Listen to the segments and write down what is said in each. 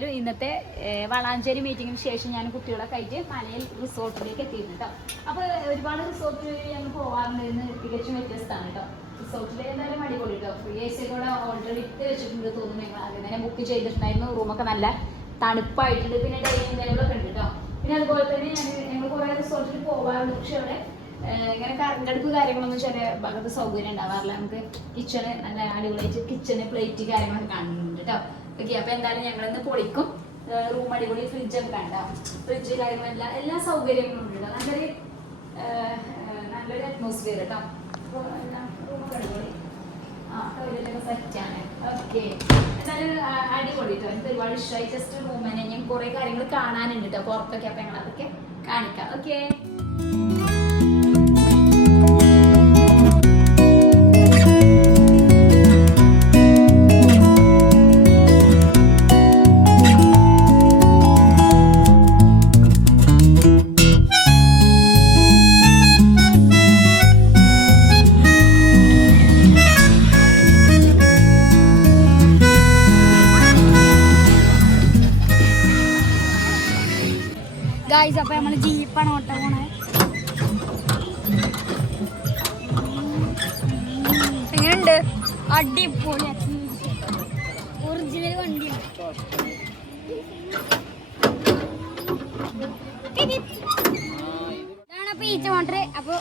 എന്തായാലും ഇന്നത്തെ വളാഞ്ചേരി മീറ്റിങ്ങിന് ശേഷം ഞാൻ കുട്ടികളൊക്കെ ആയിട്ട് മലയിൽ റിസോർട്ടിലേക്ക് എത്തിയിരുന്നു കേട്ടോ. അപ്പോൾ ഒരുപാട് റിസോർട്ടിൽ ഞങ്ങൾ പോകാറുണ്ടായിരുന്നു, തികച്ചും വ്യത്യസ്തമാണ് കേട്ടോ. റിസോർട്ടിൽ എന്തായാലും അടിപൊളി കേട്ടോ. ഫ്രീ AC കൂടെ ഓൾറെഡി ഇട്ട് വെച്ചിട്ടുണ്ട് തോന്നുന്നു. ഞങ്ങൾ ആദ്യം തന്നെ ബുക്ക് ചെയ്തിട്ടുണ്ടായിരുന്നു. റൂമൊക്കെ നല്ല തണുപ്പായിട്ടുണ്ട്. പിന്നെ ഡൈനിങ് ടേബിളൊക്കെ ഉണ്ട് കേട്ടോ. പിന്നെ അതുപോലെ തന്നെ ഞങ്ങൾ കുറേ റിസോർട്ടിൽ പോകാറുണ്ട്. പക്ഷെ അവിടെ ഇങ്ങനെ കറണ്ട് അടുപ്പ് കാര്യങ്ങളൊന്നും ചില ഭാഗത്ത് സൗകര്യം ഉണ്ടാവാറില്ല. നമുക്ക് കിച്ചണ് നല്ല അടിപൊളിയായിട്ട് കിച്ചണ് പ്ലേറ്റ് കാര്യങ്ങളൊക്കെ കാണുന്നുണ്ട് കേട്ടോ. ഓക്കെ, അപ്പോൾ എന്തായാലും ഞങ്ങളിന്ന് പൊളിക്കും. റൂം അടിപൊളി, ഫ്രിഡ്ജൊക്കെ കണ്ടോ, ഫ്രിഡ്ജ് കാര്യങ്ങളെല്ലാം എല്ലാ സൗകര്യങ്ങളും ഉണ്ട് കേട്ടോ. നല്ലൊരു അറ്റ്മോസ്ഫിയർ കേട്ടോ. അപ്പോൾ എല്ലാം റൂമൊക്കെ അടിപൊളി, ടോയ്ലറ്റൊക്കെ സെറ്റാണ്. ഓക്കെ, എന്തായാലും അടിപൊളി കേട്ടോ. എനിക്ക് ഒരുപാട് ഇഷ്ടമായി. ജസ്റ്റ് റൂം തന്നെ ഞാൻ കുറേ കാര്യങ്ങൾ കാണാനുണ്ട് കേട്ടോ പുറത്തൊക്കെ. അപ്പോൾ ഞങ്ങൾ അതൊക്കെ കാണിക്കാം. ഓക്കെ, ഗായ്സ്, അപ്പോൾ നമ്മൾ ജീപ്പാണ് ഓട്ട പോണേ. എങ്ങനെയുണ്ട്? അടിപൊളി, ഒറിജിനൽ വണ്ടിയാണ്. ഇതാണ് അപ്പോൾ ഈച്ച മോട്ടർ. അപ്പോൾ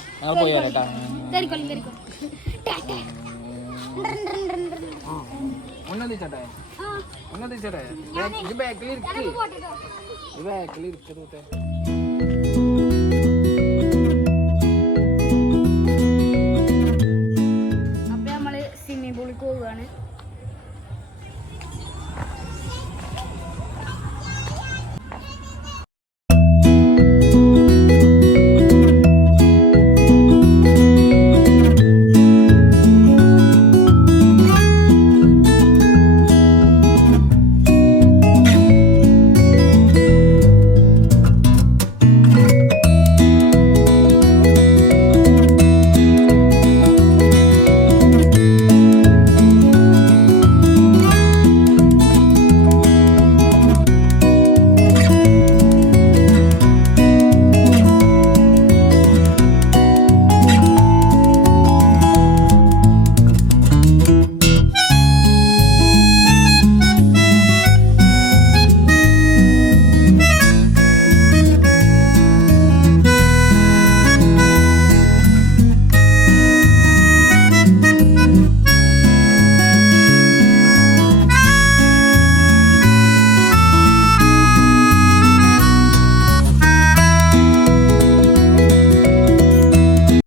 ബാക്കിൽ ഇരിക്കരുത്.